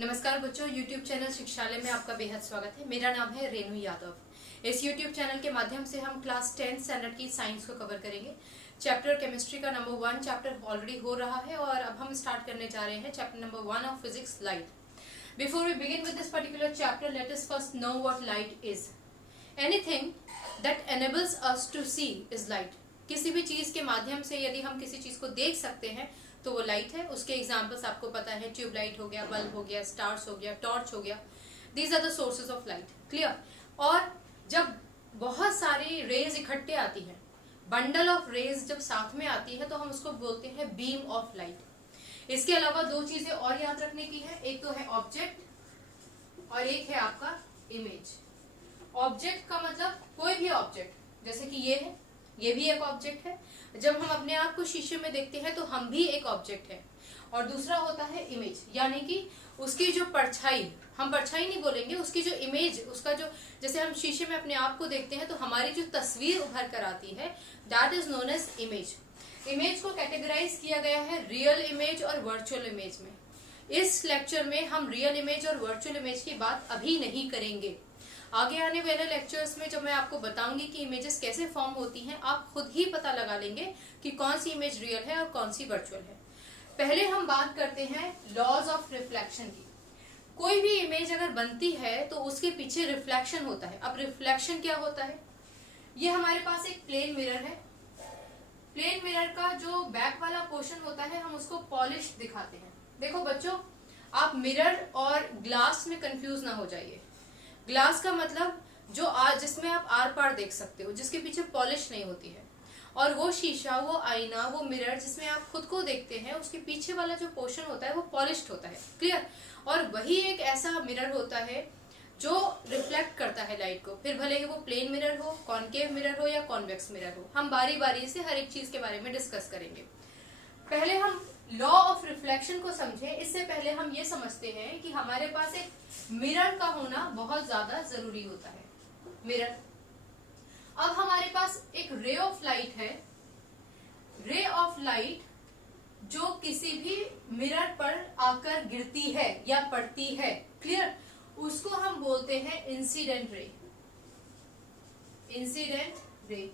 नमस्कार बच्चों, YouTube channel शिक्षालय में आपका बेहद स्वागत है। मेरा नाम है रेनू यादव। इस YouTube चैनल के माध्यम से हम क्लास 10 स्टैंडर्ड की साइंस को कवर करेंगे। चैप्टर केमिस्ट्री का नंबर 1 चैप्टर ऑलरेडी हो रहा है और अब हम स्टार्ट करने जा रहे हैं chapter number 1 of physics, light. Before we begin with this particular chapter, let us first know what light is. Anything that enables us to see is light. किसी भी चीज के माध्यम से यदि हम किसी चीज को देख सकते हैं तो वो लाइट है। उसके एग्जाम्पल्स आपको पता है, ट्यूबलाइट हो गया, बल्ब हो गया, स्टार्स हो गया, टॉर्च हो गया। These are the sources of light. Clear. और जब बहुत सारी रेज इकट्ठे आती हैं, बंडल ऑफ रेज जब साथ में आती है तो हम उसको बोलते हैं बीम ऑफ लाइट। इसके अलावा दो चीजें और याद रखने की है, एक तो है ऑब्जेक्ट और एक है आपका इमेज। ऑब्जेक्ट का मतलब कोई भी ऑब्जेक्ट, जैसे कि ये है, ये भी एक ऑब्जेक्ट है। जब हम अपने आप को शीशे में देखते हैं तो हम भी एक ऑब्जेक्ट है। और दूसरा होता है इमेज, यानी कि उसकी जो परछाई, हम परछाई नहीं बोलेंगे, उसकी जो इमेज, उसका जो, जैसे हम शीशे में अपने आप को देखते हैं तो हमारी जो तस्वीर उभर कर आती है, that is known as image. Image को कैटेगराइज किया गया है रियल इमेज और वर्चुअल इमेज में। इस लेक्चर में हम रियल इमेज और वर्चुअल इमेज की बात अभी नहीं करेंगे। आगे आने वाले लेक्चर्स में जब मैं आपको बताऊंगी कि इमेजेस कैसे फॉर्म होती हैं, आप खुद ही पता लगा लेंगे कि कौन सी इमेज रियल है और कौन सी वर्चुअल है। पहले हम बात करते हैं लॉज ऑफ रिफ्लेक्शन की। कोई भी इमेज अगर बनती है तो उसके पीछे रिफ्लेक्शन होता है। अब रिफ्लेक्शन क्या होता है? ये हमारे पास एक प्लेन मिरर है। प्लेन मिरर का जो बैक वाला पोर्शन होता है हम उसको पॉलिश दिखाते हैं। देखो बच्चों, आप मिरर और ग्लास में कंफ्यूज ना हो जाइए। ग्लास का मतलब जो जिसमें आप आर पार देख सकते हो, जिसके पीछे पॉलिश नहीं होती है। और वो शीशा, वो आईना, वो मिरर जिसमें आप खुद को देखते हैं, उसके पीछे वाला जो पोर्शन होता है वो पॉलिश्ड होता है। क्लियर। और वही एक ऐसा मिरर होता है जो रिफ्लेक्ट करता है लाइट को, फिर भले ही वो प्लेन मिरर हो, कॉनकेव मिरर हो या कॉन्वेक्स मिरर हो। हम बारी बारी से हर एक चीज के बारे में डिस्कस करेंगे। पहले हम लॉ ऑफ रिफ्लेक्शन को समझें। इससे पहले हम ये समझते हैं कि हमारे पास एक मिरर का होना बहुत ज्यादा जरूरी होता है। मिरर। अब हमारे पास एक रे ऑफ लाइट है। रे ऑफ लाइट जो किसी भी मिरर पर आकर गिरती है या पड़ती है, क्लियर, उसको हम बोलते हैं इंसिडेंट रे। इंसिडेंट रे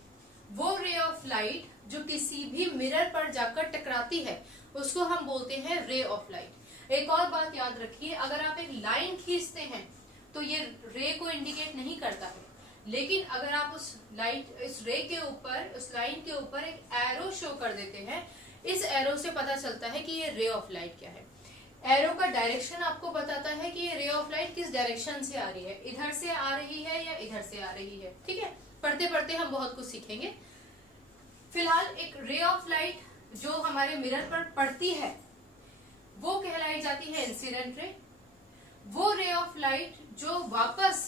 वो रे ऑफ लाइट जो किसी भी मिरर पर जाकर टकराती है उसको हम बोलते हैं रे ऑफ लाइट। एक और बात याद रखिए, अगर आप एक लाइन खींचते हैं तो ये रे को इंडिकेट नहीं करता है, लेकिन अगर आप उस लाइन के ऊपर एक एरो शो कर देते हैं, इस एरो से पता चलता है कि ये रे ऑफ लाइट क्या है। एरो का डायरेक्शन आपको बताता है कि ये रे ऑफ लाइट किस डायरेक्शन से आ रही है, इधर से आ रही है या इधर से आ रही है। ठीक है, पढ़ते पढ़ते हम बहुत कुछ सीखेंगे। फिलहाल एक रे ऑफ लाइट जो हमारे मिरर पर पड़ती है वो कहलाई जाती है इंसिडेंट रे। वो रे ऑफ लाइट जो वापस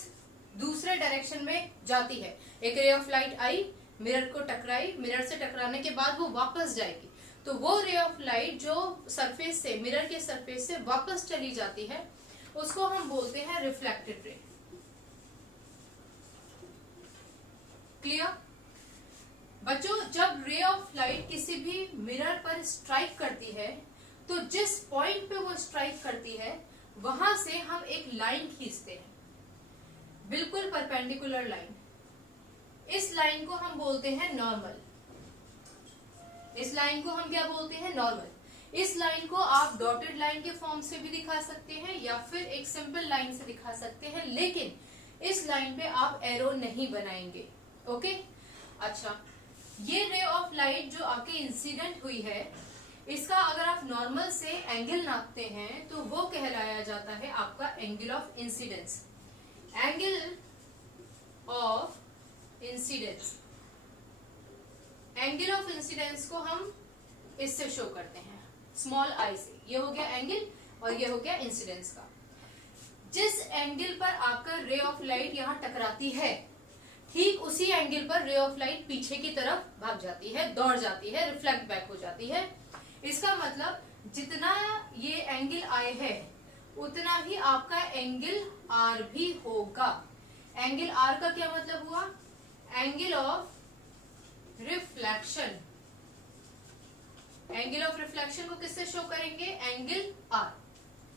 दूसरे डायरेक्शन में जाती है, एक रे ऑफ लाइट आई, मिरर को टकराई, मिरर से टकराने के बाद वो वापस जाएगी, तो वो रे ऑफ लाइट जो सरफेस से, मिरर के सरफेस से वापस चली जाती है, उसको हम बोलते हैं रिफ्लेक्टेड रे। क्लियर बच्चों, जब रे ऑफ लाइट किसी भी मिरर पर स्ट्राइक करती है तो जिस पॉइंट पे वो स्ट्राइक करती है वहां से हम एक लाइन खींचते हैं, बिल्कुल परपेंडिकुलर लाइन। इस लाइन को हम बोलते हैं नॉर्मल। इस लाइन को हम क्या बोलते हैं? नॉर्मल। इस लाइन को आप डॉटेड लाइन के फॉर्म से भी दिखा सकते हैं या फिर एक सिंपल लाइन से दिखा सकते हैं, लेकिन इस लाइन पे आप एरो नहीं बनाएंगे। ओके, अच्छा, ये रे ऑफ लाइट जो आके इंसिडेंट हुई है, इसका अगर आप नॉर्मल से एंगल नापते हैं तो वो कहलाया जाता है आपका angle of incidence. Angle of incidence, angle of incidence को हम इससे शो करते हैं, स्मॉल आई से। ये हो गया एंगल और ये हो गया इंसिडेंस का। जिस एंगल पर आपका रे ऑफ लाइट यहाँ टकराती है, ठीक उसी एंगल पर रे ऑफ लाइट पीछे की तरफ भाग जाती है, दौड़ जाती है, रिफ्लेक्ट बैक हो जाती है। इसका मतलब जितना ये एंगल आई है उतना ही आपका एंगल आर भी होगा। एंगल आर का क्या मतलब हुआ? Angle of reflection. Angle of reflection को किससे शो करेंगे? Angle R.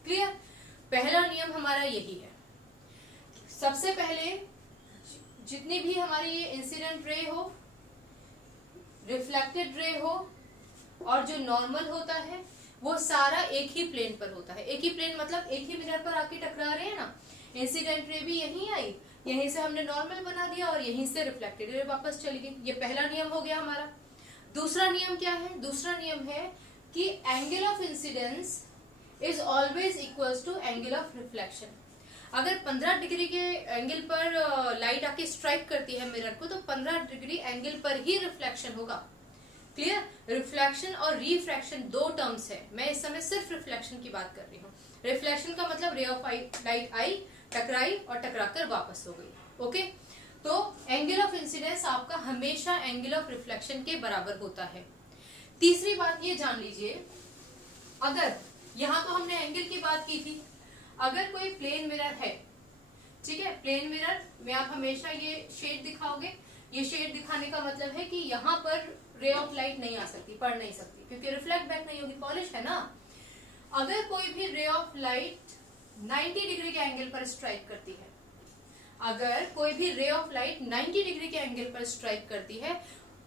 क्लियर। पहला नियम हमारा यही है। सबसे पहले जितनी भी हमारी ये इंसिडेंट रे हो, रिफ्लेक्टेड रे हो और जो नॉर्मल होता है वो सारा एक ही प्लेन पर होता है। एक ही प्लेन मतलब एक ही मिरर पर आके टकरा रहे हैं ना। इंसिडेंट रे भी यहीं आई, यहीं से हमने नॉर्मल बना दिया और यहीं से रिफ्लेक्टेड रे वापस चली गई। ये पहला नियम हो गया हमारा। दूसरा नियम क्या है? दूसरा नियम है कि angle of incidence is always equals to angle of reflection. अगर 15 डिग्री के एंगल पर लाइट आके स्ट्राइक करती है मिरर को, तो 15 डिग्री एंगल पर ही रिफ्लेक्शन होगा। क्लियर? रिफ्लेक्शन और रिफ्रैक्शन दो टर्म्स है। मैं इस समय सिर्फ रिफ्लेक्शन की बात कर रही हूँ। रिफ्लेक्शन का मतलब रे ऑफ लाइट आई, टकराई और टकराकर वापस हो गई। ओके, तो एंगल ऑफ इंसिडेंस आपका हमेशा एंगल ऑफ रिफ्लेक्शन के बराबर होता है। तीसरी बात ये जान लीजिए, अगर यहाँ तो हमने एंगल की बात की थी, अगर कोई प्लेन मिरर है, ठीक है, प्लेन मिरर में आप हमेशा ये शेड दिखाओगे। ये शेड दिखाने का मतलब है कि यहाँ पर रे ऑफ लाइट नहीं आ सकती, पड़ नहीं सकती, क्योंकि रिफ्लेक्ट बैक नहीं होगी, पॉलिश है ना। अगर कोई भी रे ऑफ लाइट 90 डिग्री के एंगल पर स्ट्राइक करती है, अगर कोई भी रे ऑफ लाइट 90 डिग्री के एंगल पर स्ट्राइक करती है,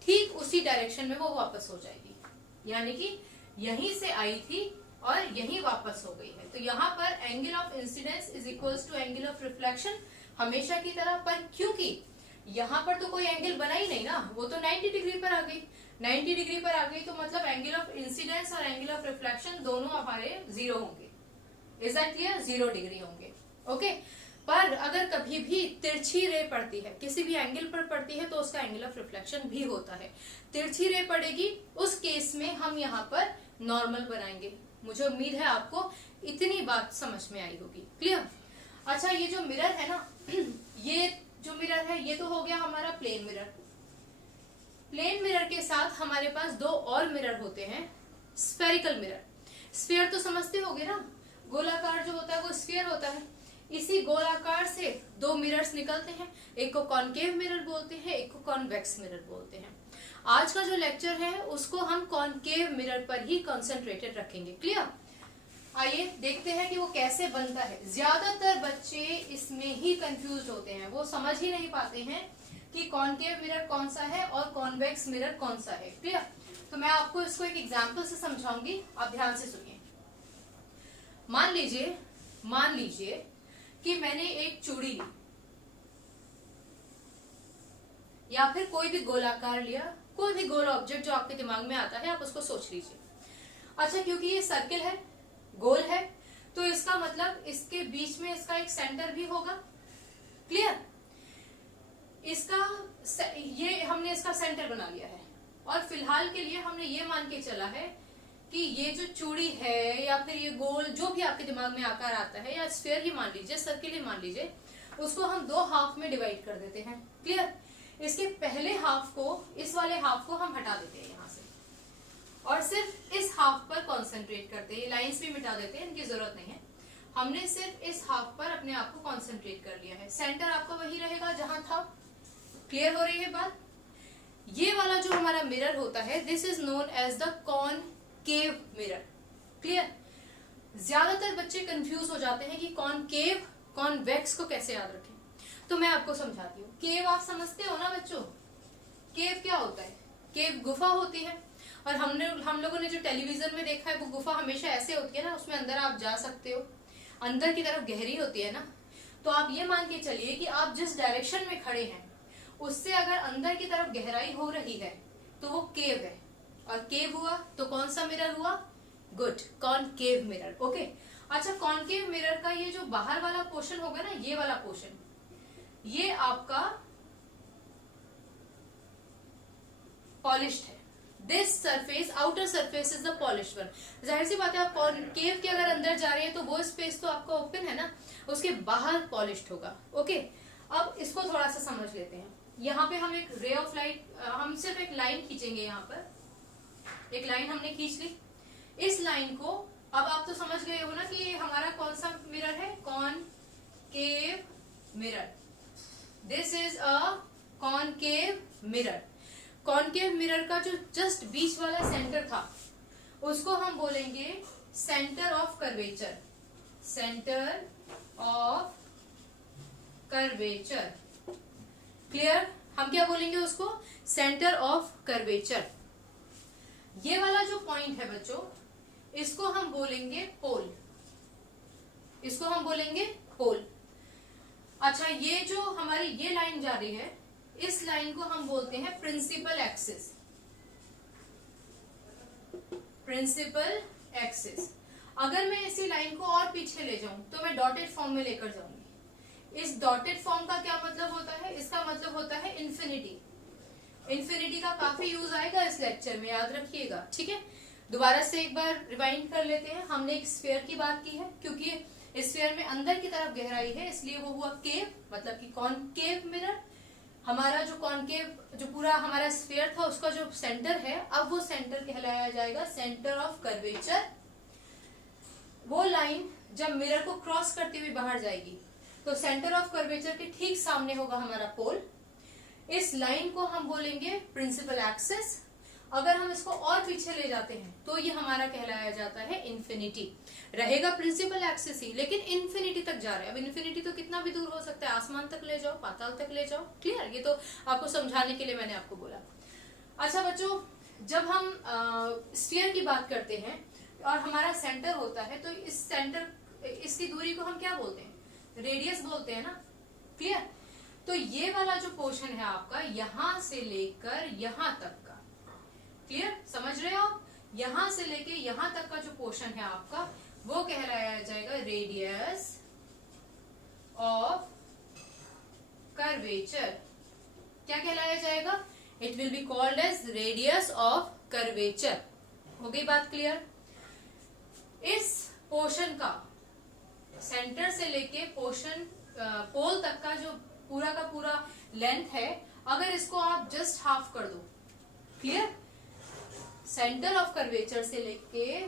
ठीक उसी डायरेक्शन में वो वापस हो जाएगी। यानी कि यहीं से आई थी और यहीं वापस हो गई है। तो यहाँ पर angle of incidence is equals to angle of reflection हमेशा की तरह। पर क्योंकि यहाँ पर तो कोई एंगल बना ही नहीं ना, वो तो 90 डिग्री पर आ गई। 90 डिग्री पर आ गई तो मतलब एंगल ऑफ इंसिडेंस और एंगल ऑफ रिफ्लेक्शन दोनों हमारे 0 होंगे। Is that clear? 0 डिग्री होंगे। ओके, पर अगर कभी भी तिरछी रे पड़ती है, किसी भी एंगल पर पड़ती है, तो उसका एंगल ऑफ रिफ्लेक्शन भी होता है। तिरछी रे पड़ेगी, उस केस में हम यहाँ पर नॉर्मल बनाएंगे। मुझे उम्मीद है आपको इतनी बात समझ में आई होगी। क्लियर? अच्छा, ये जो मिरर है ना, ये जो मिरर है ये तो हो गया हमारा प्लेन मिरर। प्लेन मिरर के साथ हमारे पास दो और मिरर होते हैं, स्फेरिकल मिरर। स्फीयर तो समझते होगे ना, गोलाकार जो होता है वो स्फीयर होता है। इसी गोलाकार से दो मिरर्स निकलते हैं, एक को कॉनकेव मिरर बोलते हैं, एक को कॉन्वेक्स मिरर बोलते हैं। आज का जो लेक्चर है उसको हम कॉनकेव मिरर पर ही कंसंट्रेटेड रखेंगे। क्लियर? आइए देखते हैं कि वो कैसे बनता है। ज्यादातर बच्चे इसमें ही कंफ्यूज होते हैं, वो समझ ही नहीं पाते हैं कि कॉनकेव मिरर कौन सा है और कॉन्वेक्स मिरर कौन सा है। क्लियर? तो मैं आपको इसको एक एग्जांपल से समझाऊंगी, आप ध्यान से सुनिए। मान लीजिए कि मैंने एक चूड़ी ली या फिर कोई भी गोलाकार लिया, कोई भी गोल ऑब्जेक्ट जो आपके दिमाग में आता है आप उसको सोच लीजिए। अच्छा, क्योंकि ये सर्किल है, गोल है, तो इसका मतलब इसके बीच में इसका एक सेंटर भी होगा। क्लियर? ये हमने इसका सेंटर बना लिया है और फिलहाल के लिए हमने ये मान के चला है कि ये जो चूड़ी है या फिर ये गोल जो भी आपके दिमाग में आकार आता है, या स्फीयर ही मान लीजिए, सर्किल ही मान लीजिए, उसको हम दो हाफ में डिवाइड कर देते हैं। क्लियर? इसके पहले हाफ को, इस वाले हाफ को हम हटा देते हैं यहाँ से और सिर्फ इस हाफ पर कॉन्सेंट्रेट करते हैं। ये लाइंस भी मिटा देते हैं, इनकी जरूरत नहीं है। हमने सिर्फ इस हाफ पर अपने आप को कॉन्सेंट्रेट कर लिया है। सेंटर आपका वही रहेगा जहां था। क्लियर हो रही है बात? ये वाला जो हमारा मिरर होता है, this is known as the concave mirror. Clear? ज्यादातर बच्चे कंफ्यूज हो जाते हैं कि कॉनकेव कॉन्वेक्स को कैसे याद रखें, तो मैं आपको समझाती हूँ। केव आप समझते हो ना बच्चों? केव क्या होता है? केव गुफा होती है, और हम लोगों ने जो टेलीविजन में देखा है वो गुफा हमेशा ऐसे होती है ना, उसमें अंदर आप जा सकते हो, अंदर की तरफ गहरी होती है ना। तो आप ये मान के चलिए कि आप जिस डायरेक्शन में खड़े हैं उससे अगर अंदर की तरफ गहराई हो रही है तो वो केव है, और केव हुआ तो कौन सा मिरर हुआ? Good, concave mirror. ओके, अच्छा, कॉनकेव मिरर का ये जो बाहर वाला पोर्शन होगा ना, ये वाला पोर्शन, ये आपका पॉलिश्ड है। This surface, outer surface is the polished one. जाहिर सी बात है, आप केव के अगर अंदर जा रहे हैं तो वो स्पेस तो आपका ओपन है ना, उसके बाहर पॉलिश्ड होगा। ओके, अब इसको थोड़ा सा समझ लेते हैं। यहाँ पे हम एक रे ऑफ लाइट, हम सिर्फ एक लाइन खींचेंगे। यहाँ पर एक लाइन हमने खींच ली। इस लाइन को अब आप तो समझ गए हो ना कि ये हमारा कौन सा मिरर है? Concave mirror. This is a concave mirror. Concave mirror का जो जस्ट बीच वाला सेंटर था उसको हम बोलेंगे centre of curvature. Centre of curvature. Clear? हम क्या बोलेंगे उसको? Centre of curvature. ये वाला जो पॉइंट है बच्चों, इसको हम बोलेंगे पोल। इसको हम बोलेंगे पोल। अच्छा, ये जो हमारी ये लाइन जा रही है, इस लाइन को हम बोलते हैं प्रिंसिपल एक्सिस। Principal axis. अगर मैं इसी लाइन को और पीछे ले जाऊं तो मैं डॉटेड फॉर्म में लेकर जाऊंगी। इस डॉटेड फॉर्म का क्या मतलब होता है? इसका मतलब होता है इन्फिनिटी। इन्फिनिटी का काफी यूज आएगा इस लेक्चर में, याद रखिएगा। ठीक है, दोबारा से एक बार रिवाइंड कर लेते हैं। हमने एक स्फीयर की बात की है, क्योंकि इस स्फीयर में अंदर की तरफ गहराई है, इसलिए वो हुआ केव, मतलब कि कॉनकेव मिरर। हमारा जो कॉनकेव, जो पूरा हमारा स्फीयर था, उसका जो सेंटर है, अब वो सेंटर कहलाया जाएगा सेंटर ऑफ कर्वेचर। वो लाइन जब मिरर को क्रॉस करती हुई बाहर जाएगी तो सेंटर ऑफ कर्वेचर के ठीक सामने होगा हमारा पोल। इस लाइन को हम बोलेंगे प्रिंसिपल एक्सिस। अगर हम इसको और पीछे ले जाते हैं तो ये हमारा कहलाया जाता है इन्फिनिटी। रहेगा प्रिंसिपल एक्सिस ही, लेकिन इन्फिनिटी तक जा रहे हैं। अब इन्फिनिटी तो कितना भी दूर हो सकता है, आसमान तक ले जाओ, पाताल तक ले जाओ। क्लियर? ये तो आपको समझाने के लिए मैंने आपको बोला। अच्छा बच्चों, जब हम स्फीयर की बात करते हैं और हमारा सेंटर होता है, तो इस सेंटर, इसकी दूरी को हम क्या बोलते हैं? रेडियस बोलते हैं ना। क्लियर? तो ये वाला जो पोर्शन है आपका, यहां से लेकर यहां तक का, क्लियर? समझ रहे हो? यहां से लेके यहां तक का जो पोर्शन है आपका, वो कहलाया जाएगा रेडियस ऑफ कर्वेचर। क्या कहलाया जाएगा? It will be called as radius of curvature. हो गई बात क्लियर? इस पोर्शन का, सेंटर से लेके पोर्शन पोल तक का जो पूरा का पूरा लेंथ है, अगर इसको आप जस्ट हाफ कर दो, क्लियर? सेंटर ऑफ कर्वेचर से लेके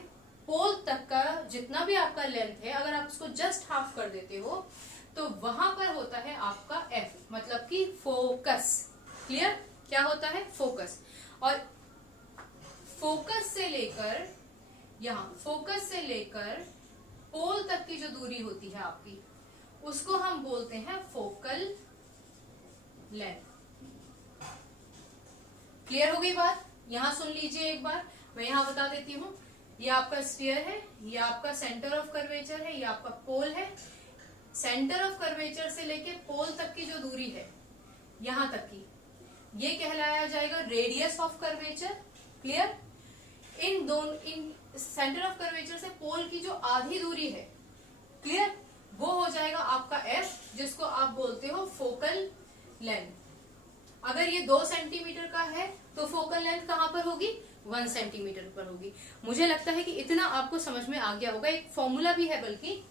पोल तक का जितना भी आपका लेंथ है, अगर आप उसको जस्ट हाफ कर देते हो तो वहां पर होता है आपका एफ, मतलब कि फोकस। क्लियर? क्या होता है? फोकस। और फोकस से लेकर यहां, फोकस से लेकर पोल तक की जो दूरी होती है आपकी, उसको हम बोलते हैं फोकल लेंथ। क्लियर हो गई बात? यहां सुन लीजिए एक बार, मैं यहां बता देती हूं। ये आपका स्फीयर है, ये आपका सेंटर ऑफ कर्वेचर है, ये आपका पोल है। सेंटर ऑफ कर्वेचर से लेके पोल तक की जो दूरी है, यहां तक की, ये कहलाया जाएगा radius of curvature. Clear? In centre of curvature से पोल की जो आधी दूरी है, क्लियर, वो हो जाएगा आपका एफ, जिसको आप बोलते हो फोकल लेंथ। अगर ये 2 सेंटीमीटर का है तो फोकल लेंथ कहां पर होगी? 1 सेंटीमीटर पर होगी। मुझे लगता है कि इतना आपको समझ में आ गया होगा। एक फॉर्मूला भी है, बल्कि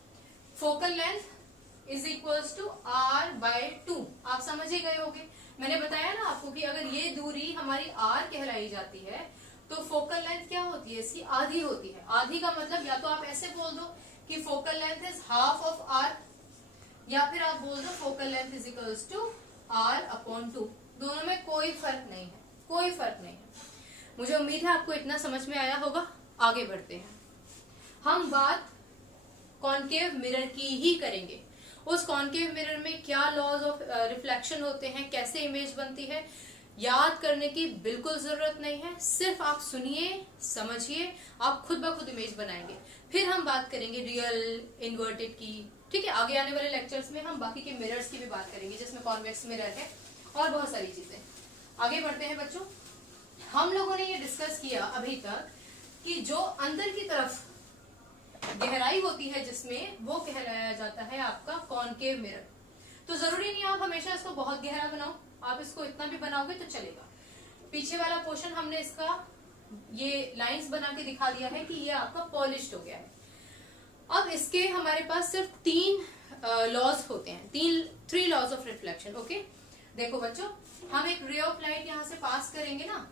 focal length is equals to r/2। आप समझ ही गए होंगे। मैंने बताया ना आपको कि अगर ये दूरी हमारी r कहलाई जाती है तो फोकल लेंथ क्या होती है? इसकी आधी होती है। आधी का मतलब या तो आप ऐसे बोल दो कि focal length is half of r, या फिर आप बोल दो focal length is equals to r/2। दोनों में कोई फर्क नहीं है, कोई फर्क नहीं है। मुझे उम्मीद है आपको इतना समझ में आया होगा। आगे बढ़ते हैं, हम बात कॉनकेव मिरर की ही करेंगे। उस कॉनकेव मिरर में क्या लॉज ऑफ रिफ्लेक्शन होते हैं, कैसे इमेज बनती है, याद करने की बिल्कुल जरूरत नहीं है। सिर्फ आप सुनिए, समझिए, आप खुद ब खुद इमेज बनाएंगे। फिर हम बात करेंगे रियल, इन्वर्टेड की। ठीक है, आगे आने वाले लेक्चर्स में हम बाकी के मिरर्स की भी बात करेंगे, जिसमें कॉन्वेक्स मिरर है और बहुत सारी चीजें। आगे बढ़ते हैं बच्चों। हम लोगों ने ये डिस्कस किया अभी तक कि जो अंदर की तरफ गहराई होती है जिसमें, वो कहलाया जाता है आपका कॉनकेव मिरर। तो जरूरी नहीं आप हमेशा इसको बहुत गहरा बनाओ, आप इसको इतना भी बनाओगे तो चलेगा। पीछे वाला पोर्शन हमने इसका ये लाइंस बना के दिखा दिया है कि ये आपका पॉलिश्ड हो गया है। अब इसके हमारे पास सिर्फ 3 लॉज होते हैं, 3 लॉज ऑफ रिफ्लेक्शन। ओके, देखो बच्चों, हम एक रे ऑफ लाइट यहां से पास करेंगे ना।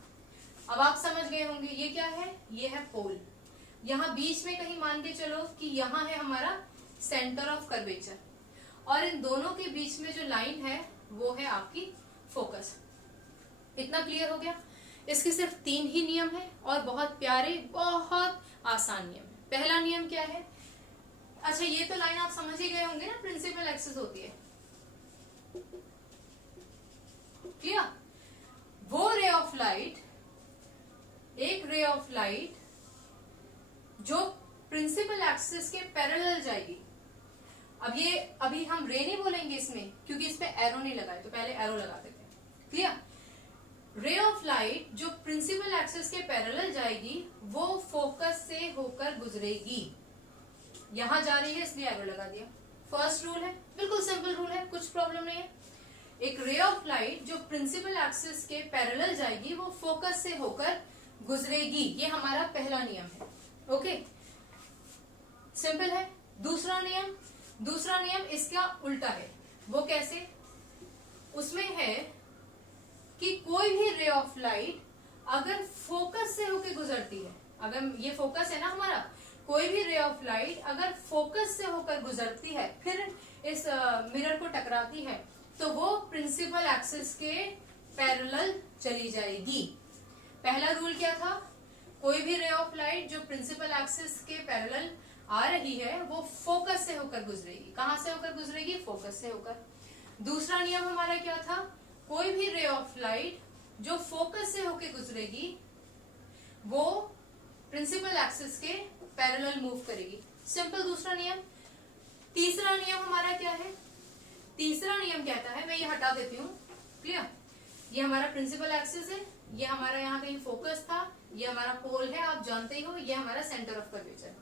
अब आप समझ गए होंगे ये क्या है? ये है पोल। यहाँ बीच में कहीं मान के चलो कि यहाँ है हमारा सेंटर ऑफ कर्वेचर, और इन दोनों के बीच में जो लाइन है वो है आपकी फोकस। इतना क्लियर हो गया? इसके सिर्फ 3 ही नियम है और बहुत प्यारे, बहुत आसान नियम है। पहला नियम क्या है? अच्छा ये तो लाइन आप समझ ही गए होंगे ना, प्रिंसिपल एक्सिस होती है, क्लियर। वो रे ऑफ लाइट, एक रे ऑफ लाइट जो प्रिंसिपल एक्सिस के पैरेलल जाएगी। अब ये अभी हम रे नहीं बोलेंगे इसमें क्योंकि इस पे एरो नहीं लगा है, तो पहले एरो लगा देते हैं, क्लियर। रे ऑफ लाइट जो प्रिंसिपल एक्सिस के पैरेलल जाएगी वो फोकस से होकर गुजरेगी। यहां जा रही है इसलिए एरो लगा दिया। फर्स्ट रूल है, बिल्कुल सिंपल रूल है, कुछ प्रॉब्लम नहीं है। एक रे ऑफ लाइट जो प्रिंसिपल एक्सिस के पैरेलल जाएगी वो फोकस से होकर गुजरेगी, ये हमारा पहला नियम है। ओके, सिंपल है। दूसरा नियम इसका उल्टा है। वो कैसे? उसमें है कि कोई भी रे ऑफ लाइट अगर फोकस से होकर गुजरती है, अगर ये फोकस है ना हमारा, कोई भी रे ऑफ लाइट अगर फोकस से होकर गुजरती है फिर इस मिरर को टकराती है तो वो प्रिंसिपल एक्सिस के पैरेलल चली जाएगी। पहला रूल क्या था? कोई भी रे ऑफ लाइट जो प्रिंसिपल एक्सिस के पैरेलल आ रही है वो फोकस से होकर गुजरेगी। कहां से होकर गुजरेगी? फोकस से होकर। दूसरा नियम हमारा क्या था? कोई भी रे ऑफ लाइट जो फोकस से होकर गुजरेगी वो प्रिंसिपल एक्सिस के पैरेलल मूव करेगी। सिंपल दूसरा नियम। तीसरा नियम हमारा क्या है? तीसरा नियम कहता है, मैं ये हटा देती हूँ, क्लियर। ये हमारा प्रिंसिपल एक्सिस है, ये हमारा यहाँ कहीं फोकस था, ये हमारा पोल है, आप जानते ही हो, ये हमारा सेंटर ऑफ कर्वेचर।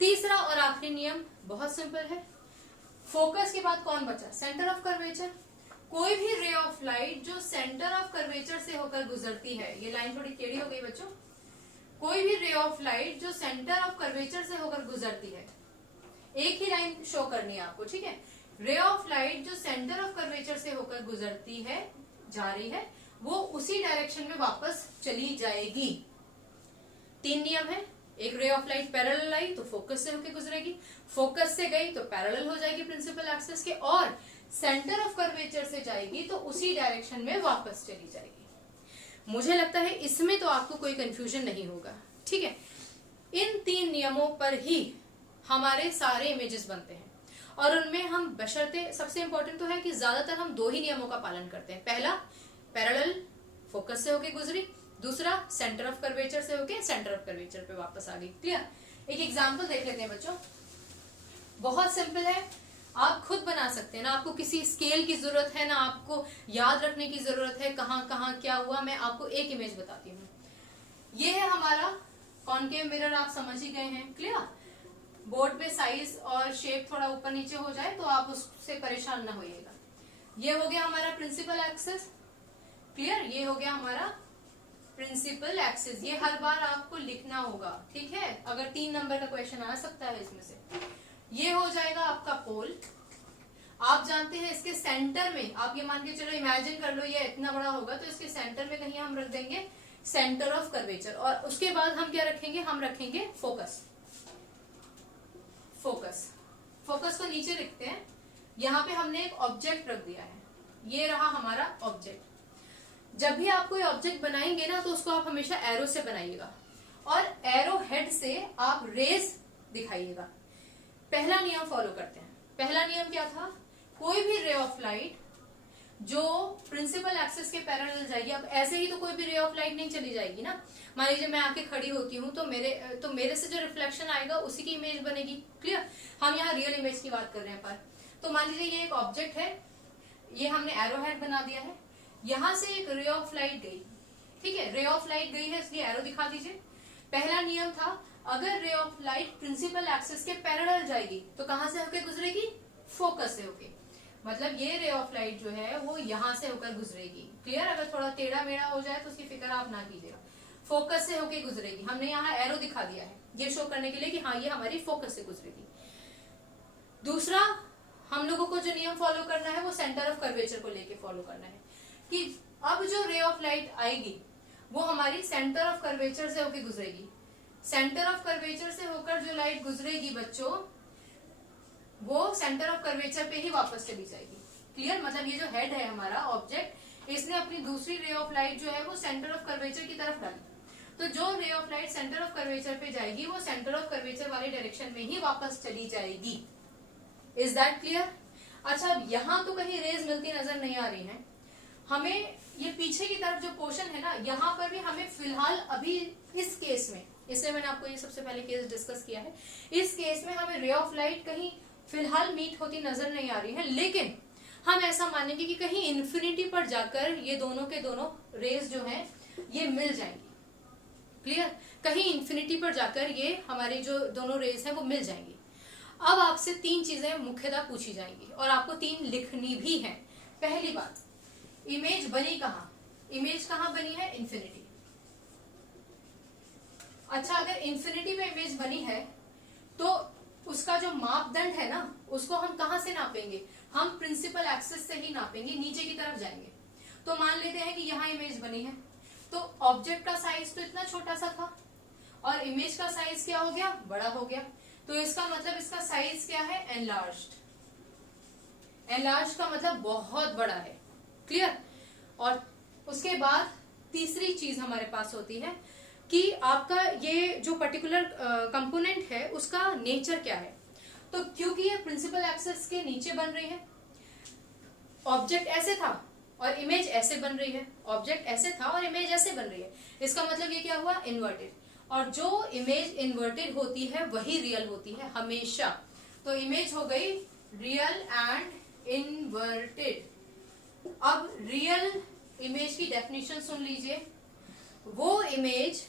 तीसरा और आखिरी नियम बहुत सिंपल है। फोकस के बाद कौन बचा? Centre of curvature. कोई भी रे ऑफ लाइट जो सेंटर ऑफ कर्वेचर से होकर गुजरती है, ये लाइन थोड़ी टेढ़ी हो गई बच्चों, कोई भी रे ऑफ लाइट जो सेंटर ऑफ कर्वेचर से होकर गुजरती है, एक ही लाइन शो करनी है आपको, ठीक है। रे ऑफ लाइट जो सेंटर ऑफ कर्वेचर से होकर गुजरती है, जा रही है, वो उसी डायरेक्शन में वापस चली जाएगी। तीन नियम है। एक रे ऑफ लाइट पैरेलल आई तो फोकस से होकर गुजरेगी, फोकस से गई तो पैरेलल हो जाएगी प्रिंसिपल एक्सिस के, और सेंटर ऑफ कर्वेचर से जाएगी तो उसी डायरेक्शन में वापस चली जाएगी। मुझे लगता है इसमें तो आपको कोई कंफ्यूजन नहीं होगा, ठीक है। इन तीन नियमों पर ही हमारे सारे इमेजेस बनते हैं और उनमें हम बशर्ते, सबसे इंपॉर्टेंट तो है कि ज्यादातर हम दो ही नियमों का पालन करते हैं। पहला, पैरेलल फोकस से होके गुजरी, दूसरा सेंटर ऑफ कर्वेचर से होके सेंटर ऑफ कर्वेचर पे वापस आ गई, क्लियर। एक एग्जांपल देख लेते हैं बच्चों, बहुत सिंपल है, आप खुद बना सकते हैं ना, आपको किसी स्केल की जरूरत है ना, आपको याद रखने की जरूरत है कहाँ कहाँ क्या हुआ। मैं आपको एक इमेज बताती हूँ। ये है हमारा कॉनकेव मिरर, आप समझ ही गए हैं, क्लियर। बोर्ड पे साइज और शेप थोड़ा ऊपर नीचे हो जाए तो आप उससे परेशान ना होइएगा। ये हो गया हमारा प्रिंसिपल एक्सिस, क्लियर। ये हो गया हमारा प्रिंसिपल एक्सिस। ये हर बार आपको लिखना होगा, ठीक है, अगर 3 नंबर का क्वेश्चन आ सकता है इसमें से। ये हो जाएगा आपका पोल। आप जानते हैं इसके सेंटर में, आप ये मान के चलो, इमेजिन कर लो ये इतना बड़ा होगा तो इसके सेंटर में कहीं हम रख देंगे सेंटर ऑफ कर्वेचर, और उसके बाद हम क्या रखेंगे? हम रखेंगे फोकस। फोकस को नीचे लिखते हैं। यहाँ पे हमने एक ऑब्जेक्ट रख दिया है, ये रहा हमारा ऑब्जेक्ट। जब भी आप कोई ऑब्जेक्ट बनाएंगे ना तो उसको आप हमेशा एरो से बनाइएगा और एरो हेड से आप रेज दिखाइएगा। पहला नियम फॉलो करते हैं। पहला नियम क्या था? कोई भी रे ऑफ लाइट जो प्रिंसिपल एक्सिस के पैरेलल जाएगी, अब ऐसे ही तो कोई भी रे ऑफ लाइट नहीं चली जाएगी ना। मान लीजिए मैं आके खड़ी होती हूँ तो मेरे से जो रिफ्लेक्शन आएगा उसी की इमेज बनेगी, क्लियर। हम यहाँ रियल इमेज की बात कर रहे हैं पर, तो मान लीजिए ये एक ऑब्जेक्ट है, ये हमने एरो हेड बना दिया है, यहां से एक रे ऑफ लाइट गई, ठीक है, रे ऑफ लाइट गई है इसलिए एरो दिखा दीजिए। पहला नियम था, अगर ray of light principal axis के पैरेलल जाएगी तो कहां से होकर गुजरेगी? फोकस से होके, मतलब ये रे ऑफ लाइट जो है वो यहां से होकर गुजरेगी, क्लियर। अगर थोड़ा टेढ़ा मेढ़ा हो जाए तो उसकी फिक्र आप ना कीजिएगा, फोकस से होकर गुजरेगी। हमने यहाँ एरो दिखा दिया है ये शो करने के लिए कि हाँ ये हमारी फोकस से गुजरेगी। दूसरा, हम लोगों को जो नियम फॉलो करना है वो सेंटर ऑफ कर्वेचर को लेके फॉलो करना है कि अब जो रे ऑफ लाइट आएगी वो हमारी सेंटर ऑफ कर्वेचर से होकर गुजरेगी। सेंटर ऑफ कर्वेचर से होकर जो लाइट गुजरेगी बच्चों, वो सेंटर ऑफ कर्वेचर पे ही वापस चली जाएगी, क्लियर। मतलब ये जो हेड है हमारा ऑब्जेक्ट, इसने अपनी दूसरी रे ऑफ लाइट जो है वो सेंटर ऑफ कर्वेचर की तरफ डाली तो जो रे of light centre of curvature पे जाएगी वो सेंटर ऑफ कर्वेचर वाले डायरेक्शन में ही वापस चली जाएगी। Is that clear? अच्छा, अब यहाँ तो कहीं रेज मिलती नजर नहीं आ रही है हमें। ये पीछे की तरफ जो पोर्शन है ना, यहाँ पर भी हमें फिलहाल अभी इस केस में, इसलिए मैंने आपको ये सबसे पहले केस डिस्कस किया है, इस केस में हमें रे ऑफ लाइट कहीं फिलहाल मीट होती नजर नहीं आ रही है, लेकिन हम ऐसा मानेंगे कि कहीं इन्फिनिटी पर जाकर ये दोनों के दोनों रेज जो हैं ये मिल जाएंगी। क्लियर? कहीं इन्फिनिटी पर जाकर ये हमारी जो दोनों रेज हैं वो मिल जाएंगी। अब आपसे 3 चीजें मुख्यतः पूछी जाएंगी और आपको 3 लिखनी भी है। पहली बात, इमेज बनी कहाँ? इमेज कहाँ बनी है? इन्फिनिटी। अच्छा, अगर इन्फिनिटी में इमेज बनी है तो उसका जो मापदंड है ना, उसको हम कहां से नापेंगे? हम प्रिंसिपल एक्सिस से ही नापेंगे, नीचे की तरफ जाएंगे। तो मान लेते हैं कि यहाँ इमेज बनी है, तो ऑब्जेक्ट का साइज तो इतना छोटा सा था और इमेज का साइज क्या हो गया? बड़ा हो गया। तो इसका मतलब इसका साइज क्या है? एनलार्ज्ड। एनलार्ज्ड का मतलब बहुत बड़ा है। क्लियर? और उसके बाद तीसरी चीज हमारे पास होती है कि आपका ये जो पर्टिकुलर कंपोनेंट है उसका नेचर क्या है। तो क्योंकि ये प्रिंसिपल एक्सिस के नीचे बन रही है, ऑब्जेक्ट ऐसे था और इमेज ऐसे बन रही है, ऑब्जेक्ट ऐसे था और इमेज ऐसे बन रही है, इसका मतलब ये क्या हुआ? इन्वर्टेड। और जो इमेज इन्वर्टेड होती है वही रियल होती है हमेशा। तो इमेज हो गई रियल एंड इन्वर्टेड। अब रियल इमेज की डेफिनेशन सुन लीजिए। वो इमेज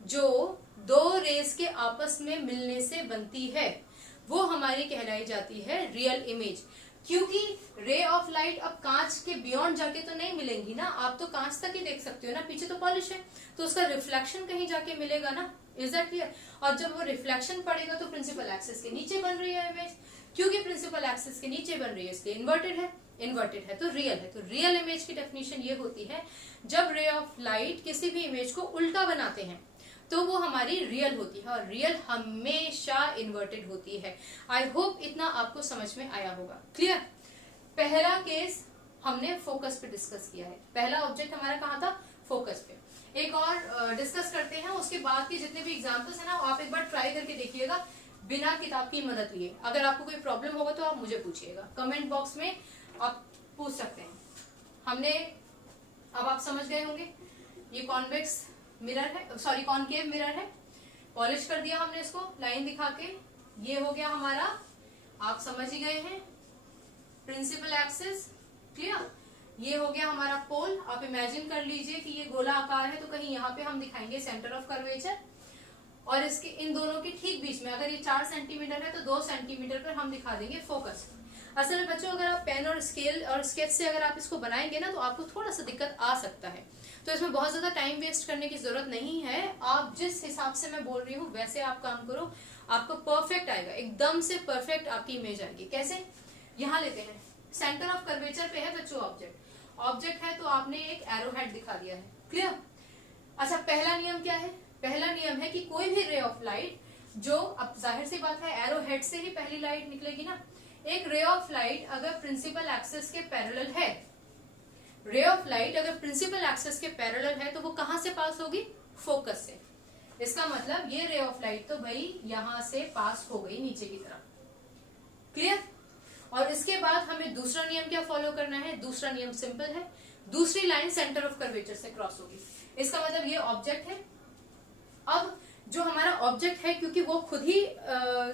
जो 2 रेज के आपस में मिलने से बनती है वो हमारी कहलाई जाती है रियल इमेज। क्योंकि रे ऑफ लाइट अब कांच के बियॉन्ड जाके तो नहीं मिलेंगी ना, आप तो कांच तक ही देख सकते हो ना, पीछे तो पॉलिश है, तो उसका रिफ्लेक्शन कहीं जाके मिलेगा ना। Is that clear? और जब वो रिफ्लेक्शन पड़ेगा तो प्रिंसिपल एक्सिस के नीचे बन रही है इमेज, क्योंकि प्रिंसिपल एक्सिस के नीचे बन रही है इसलिए इन्वर्टेड है, इन्वर्टेड है तो रियल है। तो रियल इमेज की डेफिनेशन ये होती है जब रे ऑफ लाइट किसी भी इमेज को उल्टा बनाते हैं तो वो हमारी रियल होती है और रियल हमेशा इन्वर्टेड होती है। आई होप इतना आपको समझ में आया होगा। क्लियर? पहला केस हमने फोकस पे डिस्कस किया है, पहला ऑब्जेक्ट हमारा कहाँ था? फोकस पे। एक और डिस्कस करते हैं, उसके बाद के जितने भी एग्जाम्पल्स है ना आप एक बार ट्राई करके देखिएगा बिना किताब की मदद लिए। अगर आपको कोई प्रॉब्लम होगा तो आप मुझे पूछिएगा, कमेंट बॉक्स में आप पूछ सकते हैं। हमने, अब आप समझ गए होंगे, ये कॉन्वेक्स मिरर है, सॉरी कॉनकेव मिरर है, पॉलिश कर दिया हमने इसको लाइन दिखा के, ये हो गया हमारा, आप समझ ही गए हैं, प्रिंसिपल एक्सिस। क्लियर? ये हो गया हमारा पोल। आप इमेजिन कर लीजिए कि ये गोला आकार है तो कहीं यहाँ पे हम दिखाएंगे सेंटर ऑफ कर्वेचर और इसके इन दोनों के ठीक बीच में अगर ये 4 सेंटीमीटर है तो 2 सेंटीमीटर पर हम दिखा देंगे फोकस। असल में बच्चों अगर आप पेन और स्केल और स्केच से अगर आप इसको बनाएंगे ना तो आपको थोड़ा सा दिक्कत आ सकता है, तो इसमें बहुत ज्यादा टाइम वेस्ट करने की जरूरत नहीं है। आप जिस हिसाब से मैं बोल रही हूँ वैसे आप काम करो, आपको परफेक्ट आएगा, एकदम से परफेक्ट आपकी इमेज आएगी। कैसे? यहाँ लेते हैं, सेंटर ऑफ कर्वेचर पे है बच्चों ऑब्जेक्ट है तो आपने एक एरो हेड दिखा दिया है। क्लियर? अच्छा, पहला नियम क्या है? पहला नियम है कि कोई भी रे ऑफ लाइट जो, अब जाहिर सी बात है एरो हेड से ही पहली लाइट निकलेगी ना, एक रे ऑफ लाइट अगर प्रिंसिपल एक्सिस के पैरेलल है, रे ऑफ लाइट अगर प्रिंसिपल एक्सिस के पैरेलल है तो वो कहां से पास होगी? फोकस से। इसका मतलब ये रे ऑफ लाइट तो भाई यहां से पास हो गई नीचे की तरफ। क्लियर? और इसके बाद हमें दूसरा नियम क्या फॉलो करना है? दूसरा नियम सिंपल है, दूसरी लाइन सेंटर ऑफ कर्वेचर से क्रॉस होगी। इसका मतलब ये ऑब्जेक्ट है। अब जो हमारा ऑब्जेक्ट है क्योंकि वो खुद ही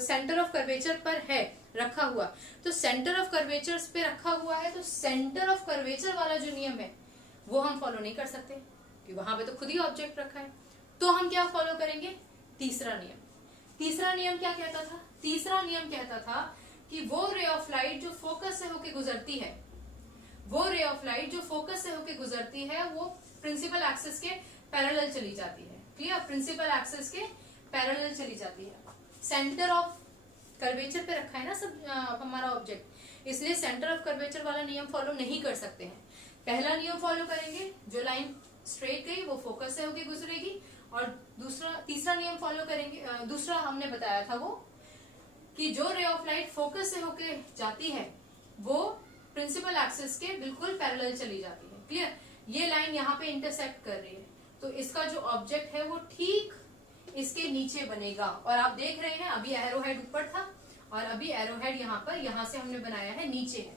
सेंटर ऑफ कर्वेचर पर है रखा हुआ, तो सेंटर ऑफ कर्वेचर पे रखा हुआ है तो सेंटर ऑफ कर्वेचर वाला जो नियम है वो हम फॉलो नहीं कर सकते क्योंकि वहां पे तो खुद ही ऑब्जेक्ट रखा है। तो हम क्या फॉलो करेंगे? तीसरा नियम। तीसरा नियम क्या कहता था? तीसरा नियम कहता था कि वो रे ऑफ लाइट जो फोकस से होके गुजरती है, वो रे ऑफ लाइट जो फोकस से होके गुजरती है वो प्रिंसिपल एक्सिस के पैरेलल चली जाती है। क्लियर? प्रिंसिपल एक्सिस के पैरेलल चली जाती है। सेंटर ऑफ कर्वेचर पे रखा है ना सब हमारा ऑब्जेक्ट, इसलिए सेंटर ऑफ कर्वेचर वाला नियम फॉलो नहीं कर सकते हैं। पहला नियम फॉलो करेंगे, जो लाइन स्ट्रेट गई वो फोकस से होके गुजरेगी, और तीसरा नियम फॉलो करेंगे। दूसरा हमने बताया था वो कि जो रे ऑफ लाइट फोकस से होके जाती है वो प्रिंसिपल एक्सिस के बिल्कुल पैरेलल चली जाती है। क्लियर? ये लाइन यहाँ पे इंटरसेक्ट कर रही है तो इसका जो ऑब्जेक्ट है वो ठीक इसके नीचे बनेगा। और आप देख रहे हैं अभी एरो हेड ऊपर था और अभी एरो हेड यहाँ पर, यहाँ से हमने बनाया है नीचे है।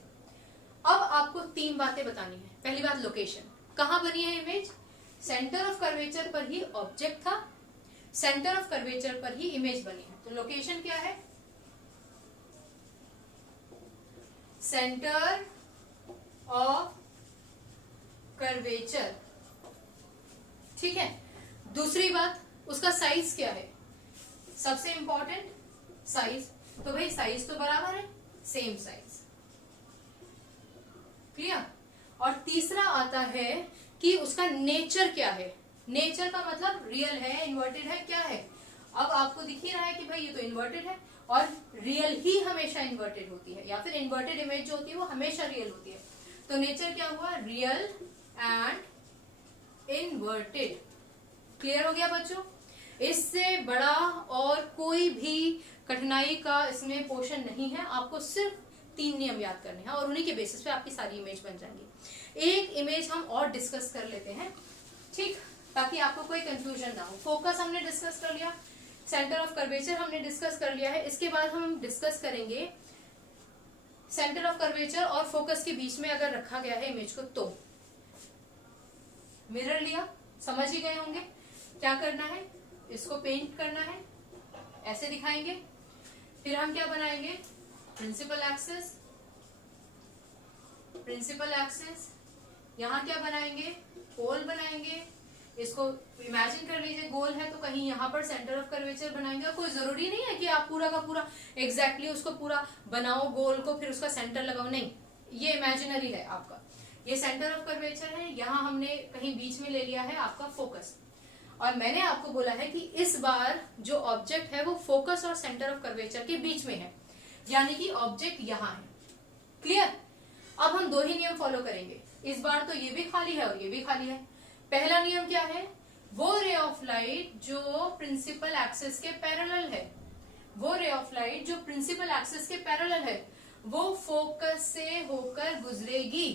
अब आपको 3 बातें बतानी है। पहली बात, लोकेशन, कहाँ बनी है इमेज? सेंटर ऑफ कर्वेचर पर ही ऑब्जेक्ट था, सेंटर ऑफ कर्वेचर पर ही इमेज बनी है। तो लोकेशन क्या है? सेंटर ऑफ कर्वेचर, ठीक है। दूसरी बात, उसका साइज क्या है? सबसे इंपॉर्टेंट साइज, तो भाई साइज तो बराबर है, सेम साइज, क्लियर। और तीसरा आता है कि उसका नेचर क्या है। नेचर का मतलब रियल है, इन्वर्टेड है, क्या है? अब आपको दिख ही रहा है कि भाई ये तो इन्वर्टेड है और रियल ही हमेशा इन्वर्टेड होती है, या फिर इन्वर्टेड इमेज जो होती है वो हमेशा रियल होती है। तो नेचर क्या हुआ? Real and inverted. क्लियर हो गया बच्चों? इससे बड़ा और कोई भी कठिनाई का इसमें पोर्शन नहीं है। आपको सिर्फ 3 नियम याद करने हैं और उन्हीं के बेसिस पे आपकी सारी इमेज बन जाएंगी। एक इमेज हम और डिस्कस कर लेते हैं, ठीक, ताकि आपको कोई कंफ्यूजन ना हो। फोकस हमने डिस्कस कर लिया, सेंटर ऑफ कर्वेचर हमने डिस्कस कर लिया है। इसके बाद हम डिस्कस करेंगे सेंटर ऑफ कर्वेचर और फोकस के बीच में अगर रखा गया है इमेज को, तो मिरर लिया, समझ ही गए होंगे क्या करना है। इसको पेंट करना है, ऐसे दिखाएंगे। फिर हम क्या बनाएंगे? Principal axis, principal axis. यहां क्या बनाएंगे? पोल बनाएंगे। इसको इमेजिन कर लीजिए गोल है, तो कहीं यहाँ पर सेंटर ऑफ कर्वेचर बनाएंगे। कोई जरूरी नहीं है कि आप पूरा का पूरा एग्जैक्टली उसको पूरा बनाओ गोल को, फिर उसका सेंटर लगाओ, नहीं, ये इमेजिनरी है आपका। ये सेंटर ऑफ कर्वेचर है, यहाँ हमने कहीं बीच में ले लिया है आपका फोकस। और मैंने आपको बोला है कि इस बार जो ऑब्जेक्ट है वो फोकस और सेंटर ऑफ कर्वेचर के बीच में है, यानी कि ऑब्जेक्ट यहाँ है। क्लियर? अब हम 2 ही नियम फॉलो करेंगे। इस बार तो ये भी खाली है और ये भी खाली है। पहला नियम क्या है? वो रे ऑफ लाइट जो प्रिंसिपल एक्सिस के पैरेलल है, वो रे ऑफ लाइट जो प्रिंसिपल एक्सिस के पैरेलल है, वो फोकस से होकर गुजरेगी।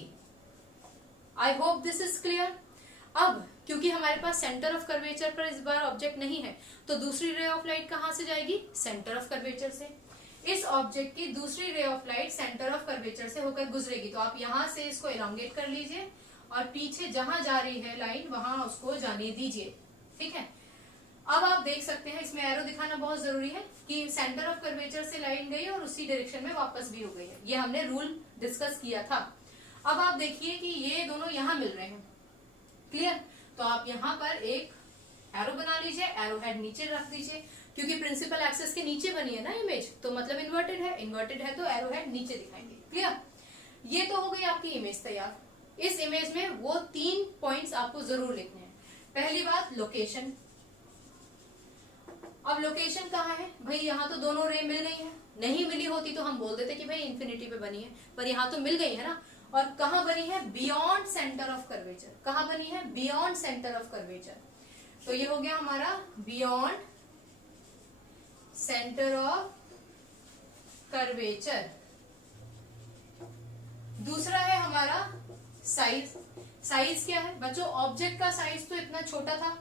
I hope this is clear. अब क्योंकि हमारे पास सेंटर ऑफ कर्वेचर पर इस बार ऑब्जेक्ट नहीं है, तो दूसरी रे ऑफ लाइट कहां से जाएगी? सेंटर ऑफ कर्वेचर से। इस ऑब्जेक्ट की दूसरी रे of light centre of curvature से होकर गुजरेगी। तो आप यहां से इसको इलांगेट कर लीजिए और पीछे जहां जा रही है लाइन वहां उसको जाने दीजिए, ठीक है। अब आप देख सकते हैं, इसमें एरो दिखाना बहुत जरूरी है कि सेंटर ऑफ कर्वेचर से लाइन गई और उसी डायरेक्शन में वापस भी हो गई है। ये हमने रूल डिस्कस किया था। अब आप देखिए कि ये दोनों यहां मिल रहे हैं, क्लियर। तो आप यहाँ पर एक एरो बना लीजिए, एरो हेड नीचे रख दीजिए, क्योंकि प्रिंसिपल एक्सिस के नीचे बनी है ना इमेज, तो मतलब इन्वर्टेड है, इन्वर्टेड है तो एरो हेड नीचे दिखाएंगे। क्लियर? ये तो हो गई आपकी इमेज तैयार। इस इमेज में वो 3 पॉइंट्स आपको जरूर लिखने हैं। पहली बात, लोकेशन। अब लोकेशन कहाँ है भाई? यहाँ तो दोनों रे मिल गई है, नहीं मिली होती तो हम बोल देते कि भाई इन्फिनिटी पे बनी है, पर यहाँ तो मिल गई है ना। और कहाँ बनी है? Beyond centre of curvature. कहाँ बनी है? Beyond centre of curvature. तो ये हो गया हमारा बियॉन्ड सेंटर ऑफ कर्वेचर। दूसरा है हमारा साइज। साइज क्या है बच्चों? ऑब्जेक्ट का साइज तो इतना छोटा था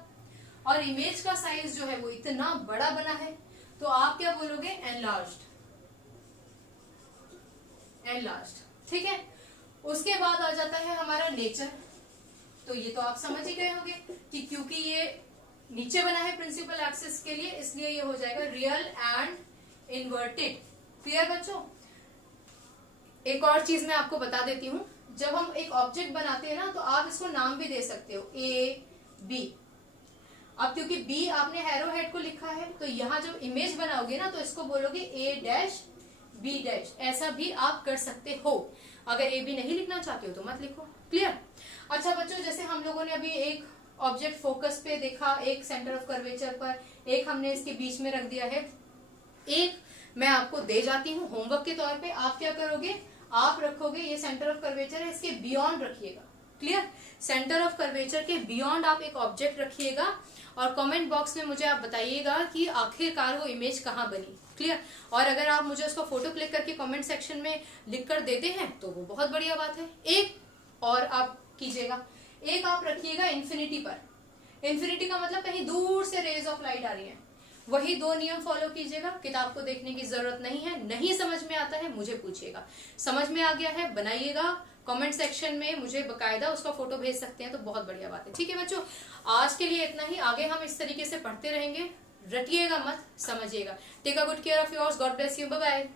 और इमेज का साइज जो है वो इतना बड़ा बना है, तो आप क्या बोलोगे? एनलार्ज्ड, एनलार्ज्ड, ठीक है। उसके बाद आ जाता है हमारा नेचर। तो ये तो आप समझ ही गए होंगे कि क्योंकि ये नीचे बना है प्रिंसिपल एक्सिस के लिए, इसलिए ये हो जाएगा रियल एंड इन्वर्टेड। क्लियर बच्चों? एक और चीज मैं आपको बता देती हूँ, जब हम एक ऑब्जेक्ट बनाते हैं ना तो आप इसको नाम भी दे सकते हो, ए बी। अब क्योंकि बी आपने हैरो हेड को लिखा है, तो यहाँ जब इमेज बनाओगे ना तो इसको बोलोगे ए डैश बी डैश, ऐसा भी आप कर सकते हो। अगर ए बी नहीं लिखना चाहते हो तो मत लिखो। क्लियर? अच्छा बच्चों, जैसे हम लोगों ने अभी एक ऑब्जेक्ट फोकस पे देखा, एक सेंटर ऑफ कर्वेचर पर, एक हमने इसके बीच में रख दिया है, एक मैं आपको दे जाती हूँ होमवर्क के तौर पे। आप क्या करोगे? आप रखोगे ये सेंटर ऑफ कर्वेचर है, इसके बियॉन्ड रखिएगा। क्लियर? सेंटर ऑफ कर्वेचर के बियॉन्ड आप एक ऑब्जेक्ट रखिएगा और कमेंट बॉक्स में मुझे आप बताइएगा कि आखिरकार वो इमेज कहाँ बनी। क्लियर? और अगर आप मुझे उसका फोटो क्लिक करके कमेंट सेक्शन में लिख कर देते हैं तो वो बहुत बढ़िया बात है। एक और आप कीजिएगा, एक आप रखिएगा इन्फिनिटी पर। इन्फिनिटी का मतलब कहीं दूर से रेज ऑफ लाइट आ रही है। वही 2 नियम फॉलो कीजिएगा। किताब को देखने की जरूरत नहीं है, नहीं समझ में आता है मुझे पूछिएगा, समझ में आ गया है बनाइएगा, कमेंट सेक्शन में मुझे बकायदा उसका फोटो भेज सकते हैं तो बहुत बढ़िया बात है। ठीक है बच्चों, आज के लिए इतना ही। आगे हम इस तरीके से पढ़ते रहेंगे, रटिएगा मत, समझिएगा। Take a good care of yours, God bless you, bye bye.